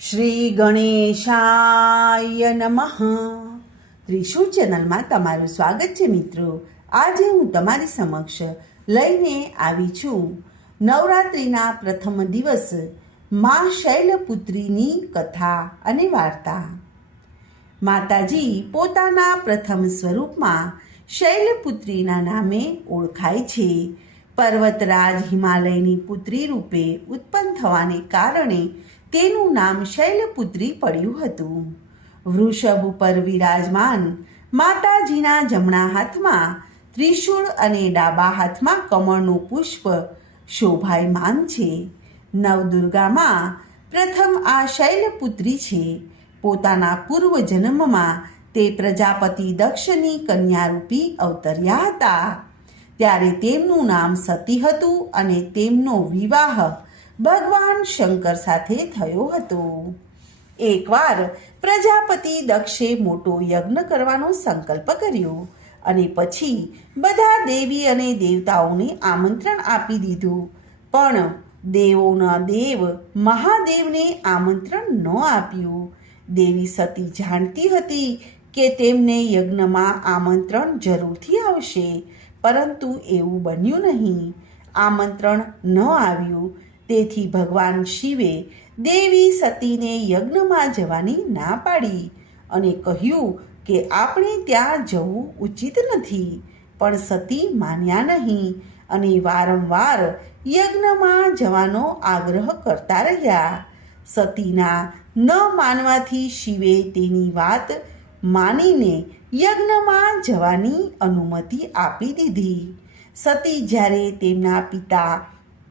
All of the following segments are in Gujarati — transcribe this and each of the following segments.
શ્રી ગણેશાય નમઃ. ત્રિશુળ ચેનલમાં તમારું સ્વાગત છે મિત્રો. આજે હું તમારી સમક્ષ લઈને આવી છું નવરાત્રિના પ્રથમ દિવસ મા શૈલપુત્રીની કથા અને વાર્તા. માતાજી પોતાના પ્રથમ સ્વરૂપમાં શૈલપુત્રીના નામે ઓળખાય છે. પર્વતરાજ હિમાલયની પુત્રી રૂપે ઉત્પન્ન થવાને કારણે તેનું નામ શૈલપુત્રી પડ્યું હતું. વૃષભ ઉપર વિરાજમાન માતાજીના જમણા હાથમાં ત્રિશૂળ અને ડાબા હાથમાં કમળનું પુષ્પ શોભાયમાન છે. નવદુર્ગામાં પ્રથમ આ શૈલપુત્રી છે. પોતાના પૂર્વજન્મમાં તે પ્રજાપતિ દક્ષની કન્યારૂપી અવતર્યા હતા. ત્યારે તેમનું નામ સતી હતું અને તેમનો વિવાહ ભગવાન શંકર સાથે થયો હતો. એકવાર પ્રજાપતિ દક્ષે મોટો યજ્ઞ કરવાનો સંકલ્પ કર્યો અને પછી બધા દેવી અને દેવતાઓને આમંત્રણ આપી દીધું. પણ દેવોના દેવ મહાદેવને આમંત્રણ ન આપ્યું. દેવી સતી જાણતી હતી કે તેમને યજ્ઞમાં આમંત્રણ જરૂરથી આવશે, પરંતુ એવું બન્યું નહીં. આમંત્રણ ન આવ્યું. તેથી ભગવાન શિવે દેવી સતીને યજ્ઞમાં જવાની ના પાડી અને કહ્યું કે આપણે ત્યાં જવું ઉચિત નથી. પણ સતી માન્યા નહીં અને વારંવાર યજ્ઞમાં જવાનો આગ્રહ કરતા રહ્યા. સતીના ન માનવાથી શિવે તેની વાત માનીને યજ્ઞમાં જવાની અનુમતિ આપી દીધી. સતી જ્યારે તેમના પિતા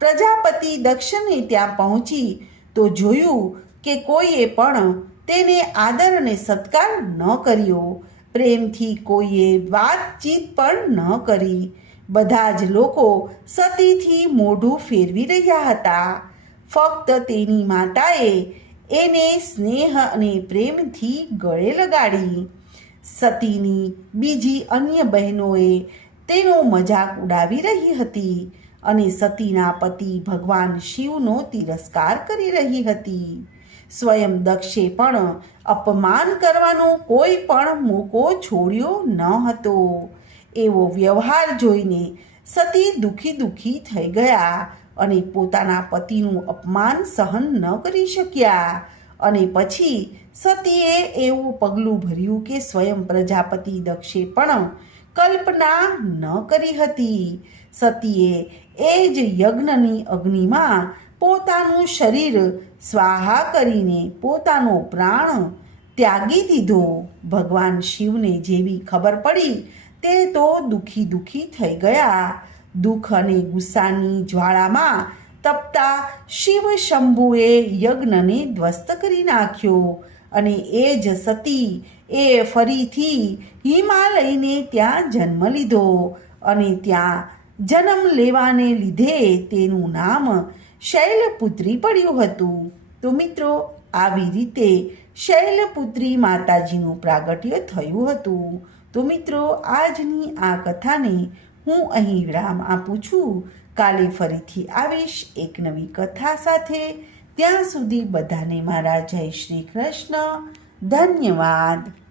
પ્રજાપતિ દક્ષને ત્યાં પહોંચી તો જોયું કે કોઈએ પણ તેને આદર અને સત્કાર ન કર્યો. પ્રેમથી કોઈએ વાતચીત પણ ન કરી. બધા જ લોકો સતીથી મોઢું ફેરવી રહ્યા હતા. ફક્ત તેની માતાએ એને સ્નેહ અને પ્રેમથી ગળે લગાડી. સતીની બીજી અન્ય બહેનોએ તેનો મજાક ઉડાવી રહી હતી અને સતીના પતિ ભગવાન શિવનો તિરસ્કાર કરી રહી હતી. સ્વયં દક્ષે પણ અપમાન કરવાનો કોઈ પણ મોકો છોડ્યો ન હતો. એવો વ્યવહાર જોઈને સતી દુઃખી થઈ ગયા અને પોતાના પતિનું અપમાન સહન ન કરી શક્યા. અને પછી સતીએ એવું પગલું ભર્યું કે સ્વયં પ્રજાપતિ દક્ષે પણ કલ્પના ન કરી હતી. સતીએ એ જ યજ્ઞની અગ્નિમાં પોતાનું શરીર સ્વાહા કરીને પોતાનો પ્રાણ ત્યાગી દીધો. ભગવાન શિવને જેવી ખબર પડી તે તો દુઃખી થઈ ગયા. દુઃખ અને ગુસ્સાની જ્વાળામાં તપતા શિવ શંભુએ યજ્ઞને ધ્વસ્ત કરી નાખ્યો અને એ જ સતી એ ફરીથી હિમાલયને ત્યાં જન્મ લીધો અને ત્યાં જન્મ લેવાને લીધે તેનું નામ શૈલપુત્રી પડ્યું હતું. તો મિત્રો, આવી રીતે શૈલપુત્રી માતાજીનું પ્રાગટ્ય થયું હતું. તો મિત્રો, આજની આ કથાને હું અહીં વિરામ આપું છું. કાલે ફરીથી આવીશ એક નવી કથા સાથે. ત્યાં સુધી બધાને મારા જય શ્રી કૃષ્ણ. ધન્યવાદ.